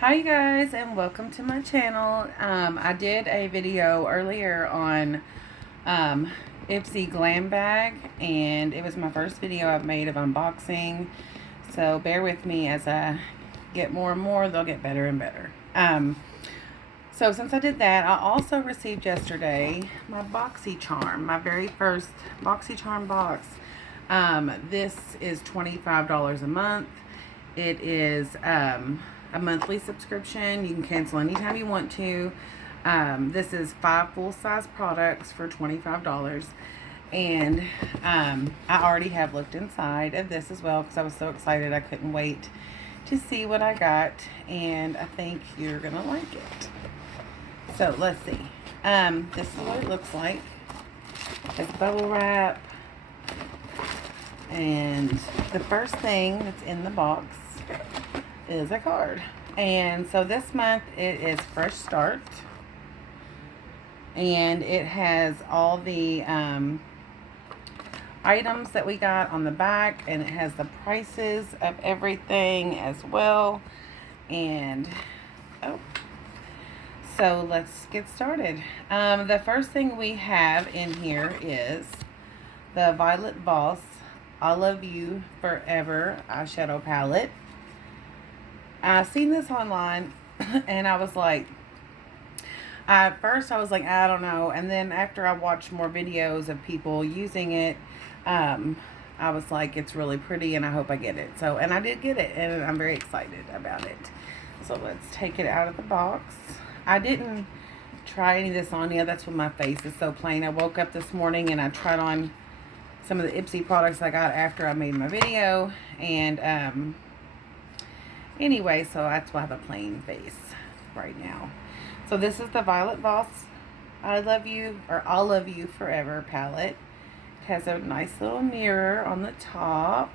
Hi you guys, and welcome to my channel. I did a video earlier on Ipsy Glam Bag, and it was my first video I've made of unboxing, so bear with me as I get more and more. They'll get better and better. So since I did that, I also received yesterday my Boxycharm, my very first Boxycharm box. This is $25 a month. It is a monthly subscription. You can cancel anytime you want to. This is 5 full-size products for $25. And I already have looked inside of this as well because I was so excited I couldn't wait to see what I got. And I think you're going to like it. So let's see. This is what it looks like. It's bubble wrap. And the first thing that's in the box is a card. And so this month it is Fresh Start. And it has all the items that we got on the back. And it has the prices of everything as well. And, so let's get started. The first thing we have in here is the Violet Voss I Love You Forever eyeshadow palette. I seen this online and I was like, at first I was like, I don't know. And then after I watched more videos of people using it, I was like, it's really pretty and I hope I get it. So, and I did get it and I'm very excited about it. So let's take it out of the box. I didn't try any of this on yet. That's when my face is so plain. I woke up this morning and I tried on some of the Ipsy products I got after I made my video. And anyway, so that's why I have a plain face right now. So this is the Violet Voss I Love You, or I'll Love You Forever palette. It has a nice little mirror on the top.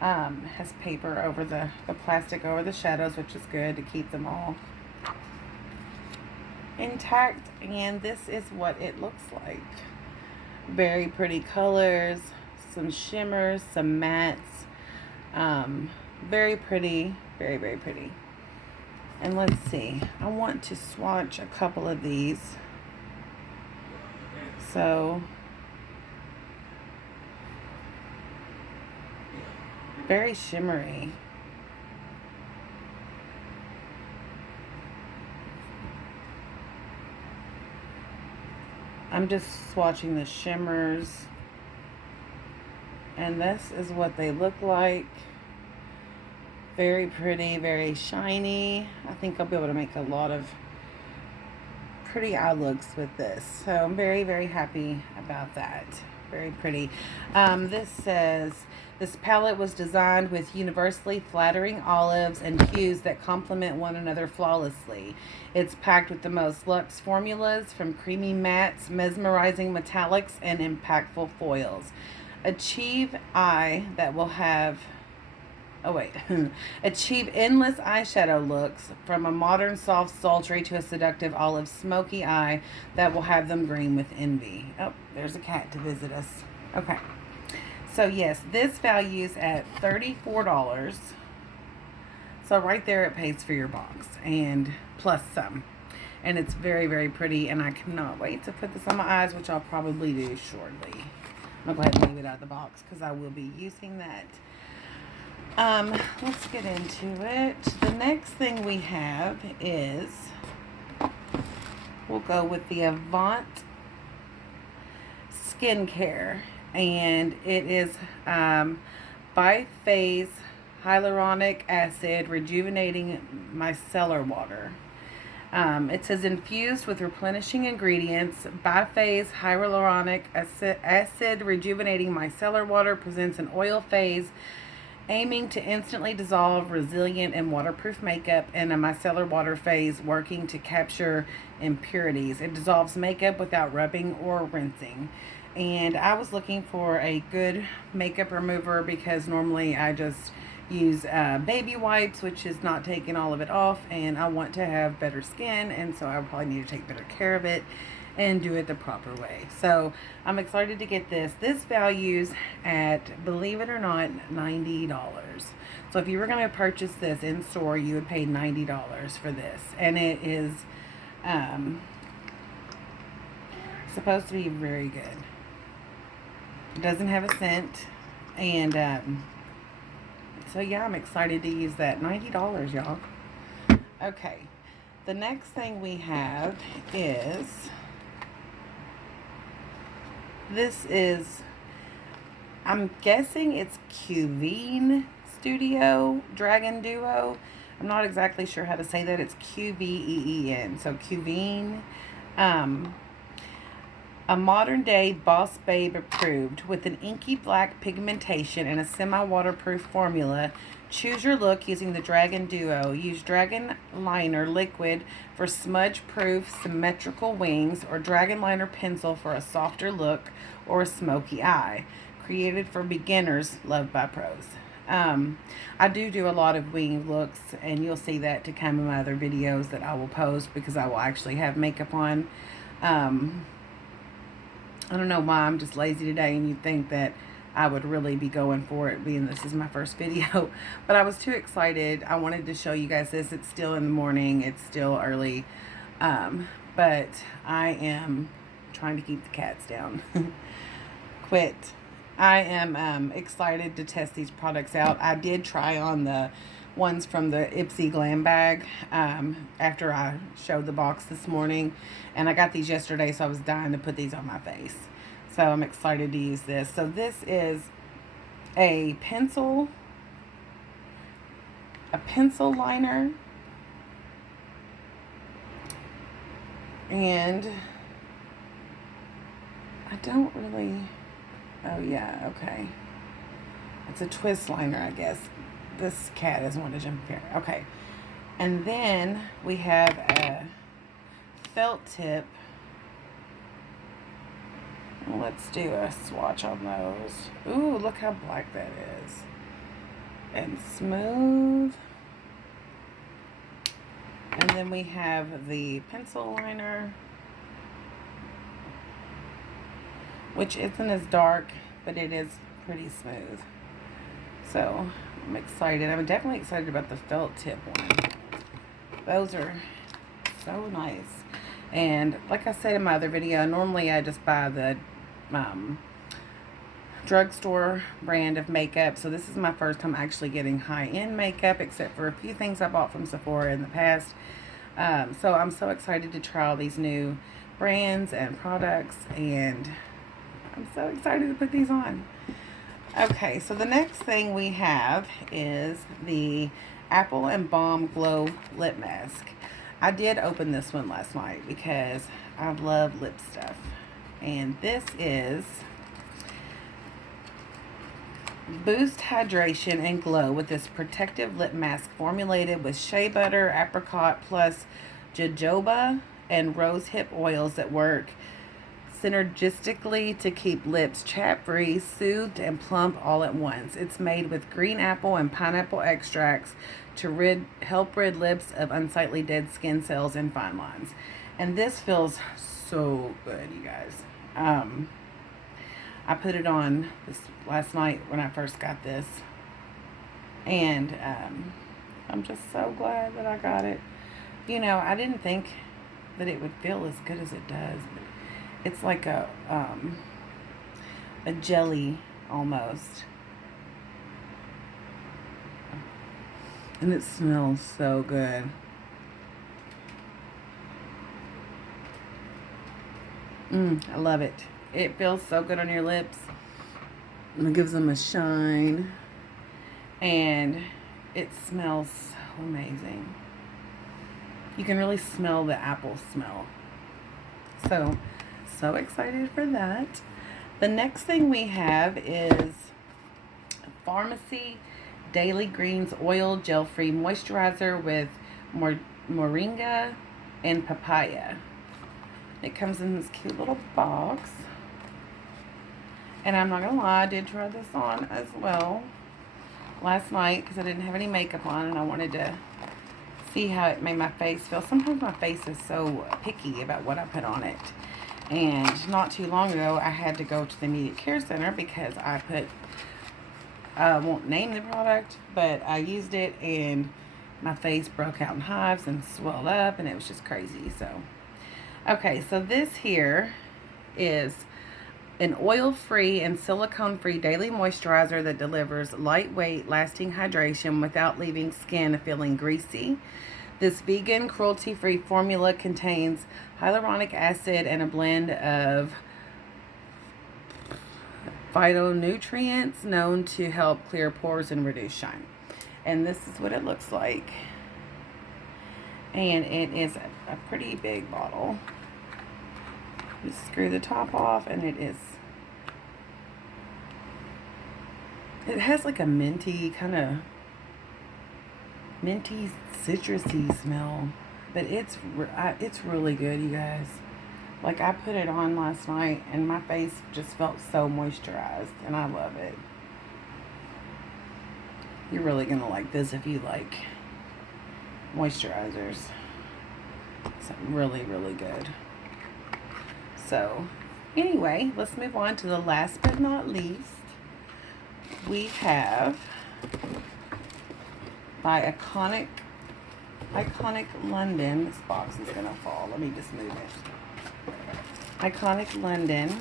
Has paper over the plastic over the shadows, which is good to keep them all intact. And this is what it looks like. Very pretty colors, some shimmers, some mattes. Very pretty, very, very pretty. And let's see, I want to swatch a couple of these. So, very shimmery. I'm just swatching the shimmers. And this is what they look like. Very pretty, very shiny. I think I'll be able to make a lot of pretty eye looks with this. So I'm very, very happy about that. Very pretty. This says, this palette was designed with universally flattering olives and hues that complement one another flawlessly. It's packed with the most luxe formulas, from creamy mattes, mesmerizing metallics, and impactful foils. Achieve eye that will have achieve endless eyeshadow looks, from a modern soft sultry to a seductive olive smoky eye that will have them green with envy. Oh, there's a cat to visit us. Okay. So yes, this values at $34. So right there it pays for your box and plus some. And it's very, very pretty, and I cannot wait to put this on my eyes, which I'll probably do shortly. I'm going to go ahead and leave it out of the box because I will be using that. Let's get into it. The next thing we have is, we'll go with the Avant Skincare, and it is biphase hyaluronic acid rejuvenating micellar water. It says infused with replenishing ingredients, biphase hyaluronic acid rejuvenating micellar water presents an oil phase aiming to instantly dissolve resilient and waterproof makeup, and a micellar water phase working to capture impurities. It dissolves makeup without rubbing or rinsing. And I was looking for a good makeup remover because normally I just use baby wipes, which is not taking all of it off, and I want to have better skin, and so I probably need to take better care of it and do it the proper way. So I'm excited to get this. This values at, believe it or not, $90. So if you were going to purchase this in store, you would pay $90 for this, and it is supposed to be very good. It doesn't have a scent, and so yeah, I'm excited to use that. $90, y'all. Okay, the next thing we have is, this is, I'm guessing it's Qveen Studio Dragon Duo. I'm not exactly sure how to say that. It's Qveen, so Qveen. A modern day Boss Babe approved with an inky black pigmentation and a semi-waterproof formula. Choose your look using the Dragon Duo. Use Dragon Liner Liquid for smudge-proof symmetrical wings, or Dragon Liner Pencil for a softer look or a smoky eye. Created for beginners, loved by pros. I do a lot of wing looks, and you'll see that to come in my other videos that I will post, because I will actually have makeup on. I don't know why I'm just lazy today, and you'd think that I would really be going for it, being this is my first video. But I was too excited. I wanted to show you guys this. It's still in the morning. It's still early. But I am trying to keep the cats down. Quit. I am excited to test these products out. I did try on the ones from the Ipsy Glam Bag after I showed the box this morning, and I got these yesterday, so I was dying to put these on my face. So I'm excited to use this. So this is a pencil liner, and I don't really, oh yeah, okay, it's a twist liner, I guess. This cat doesn't want to jump here. Okay. And then we have a felt tip. Let's do a swatch on those. Ooh, look how black that is. And smooth. And then we have the pencil liner, which isn't as dark, but it is pretty smooth. So I'm excited. I'm definitely excited about the felt tip one. Those are so nice. And like I said in my other video, normally I just buy the drugstore brand of makeup. So this is my first time actually getting high-end makeup, except for a few things I bought from Sephora in the past. So I'm so excited to try all these new brands and products, and I'm so excited to put these on. Okay, so the next thing we have is the Apple and Balm Glow Lip Mask. I did open this one last night because I love lip stuff. And this is Boost Hydration and Glow with this protective lip mask formulated with shea butter, apricot, plus jojoba and rosehip oils that work synergistically to keep lips chapped-free, soothed, and plump all at once. It's made with green apple and pineapple extracts to help rid lips of unsightly dead skin cells and fine lines. And this feels so good, you guys. I put it on this last night when I first got this, and I'm just so glad that I got it. You know, I didn't think that it would feel as good as it does, but it's like a jelly almost. And it smells so good. I love it. It feels so good on your lips. It gives them a shine. And it smells so amazing. You can really smell the apple smell. So excited for that. The next thing we have is Pharmacy Daily Greens Oil Gel-Free Moisturizer with moringa and papaya. It comes in this cute little box. And I'm not going to lie, I did try this on as well. last night because I didn't have any makeup on and I wanted to see how it made my face feel. Sometimes my face is so picky about what I put on it. And not too long ago, I had to go to the immediate care center because I won't name the product, but I used it and my face broke out in hives and swelled up and it was just crazy. So, okay, so this here is an oil-free and silicone-free daily moisturizer that delivers lightweight, lasting hydration without leaving skin feeling greasy. This vegan, cruelty-free formula contains hyaluronic acid and a blend of phytonutrients known to help clear pores and reduce shine. And this is what it looks like. And it is a pretty big bottle. Just screw the top off and it has like a minty, kind of minty, citrusy smell. But it's really good, you guys. Like, I put it on last night and my face just felt so moisturized and I love it. You're really gonna like this if you like moisturizers. It's really, really good. So, anyway, let's move on to the last but not least. We have by Iconic London. This box is gonna fall. Let me just move it. Iconic London.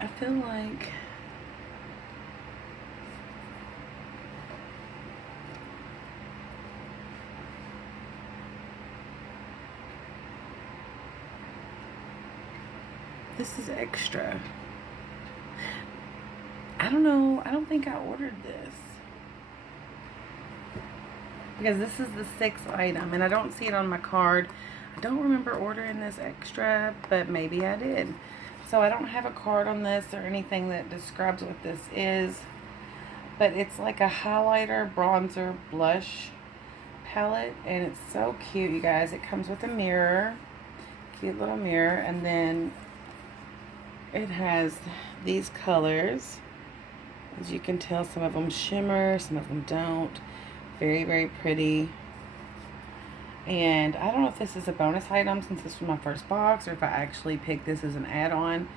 I feel like this is extra. I don't know. I don't think I ordered this. Because this is the 6th item. And I don't see it on my card. I don't remember ordering this extra. But maybe I did. So I don't have a card on this or anything that describes what this is. But it's like a highlighter, bronzer, blush palette. And it's so cute, you guys. It comes with a mirror. Cute little mirror. And then it has these colors. As you can tell, some of them shimmer, some of them don't. Very, very pretty. And I don't know if this is a bonus item since this was my first box, or if I actually picked this as an add-on.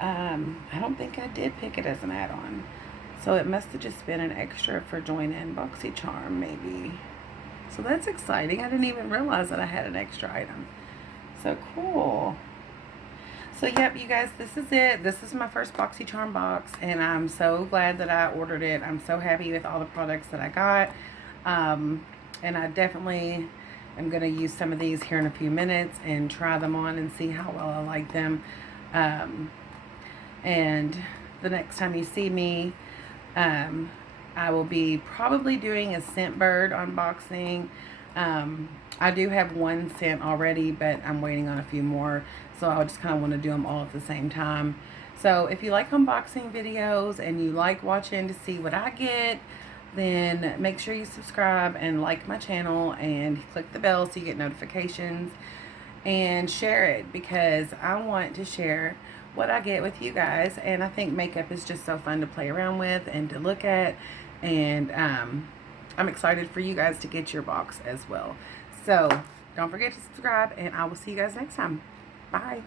I don't think I did pick it as an add-on. So it must have just been an extra for joining Boxycharm, maybe. So that's exciting. I didn't even realize that I had an extra item. So cool. So, yep, you guys, this is it. This is my first Boxycharm box, and I'm so glad that I ordered it. I'm so happy with all the products that I got. And I definitely am going to use some of these here in a few minutes and try them on and see how well I like them. And the next time you see me, I will be probably doing a Scentbird unboxing. I do have one scent already, but I'm waiting on a few more. So I just kind of want to do them all at the same time. So if you like unboxing videos and you like watching to see what I get, then make sure you subscribe and like my channel and click the bell so you get notifications and share it, because I want to share what I get with you guys. And I think makeup is just so fun to play around with and to look at. And I'm excited for you guys to get your box as well. So don't forget to subscribe, and I will see you guys next time. Bye.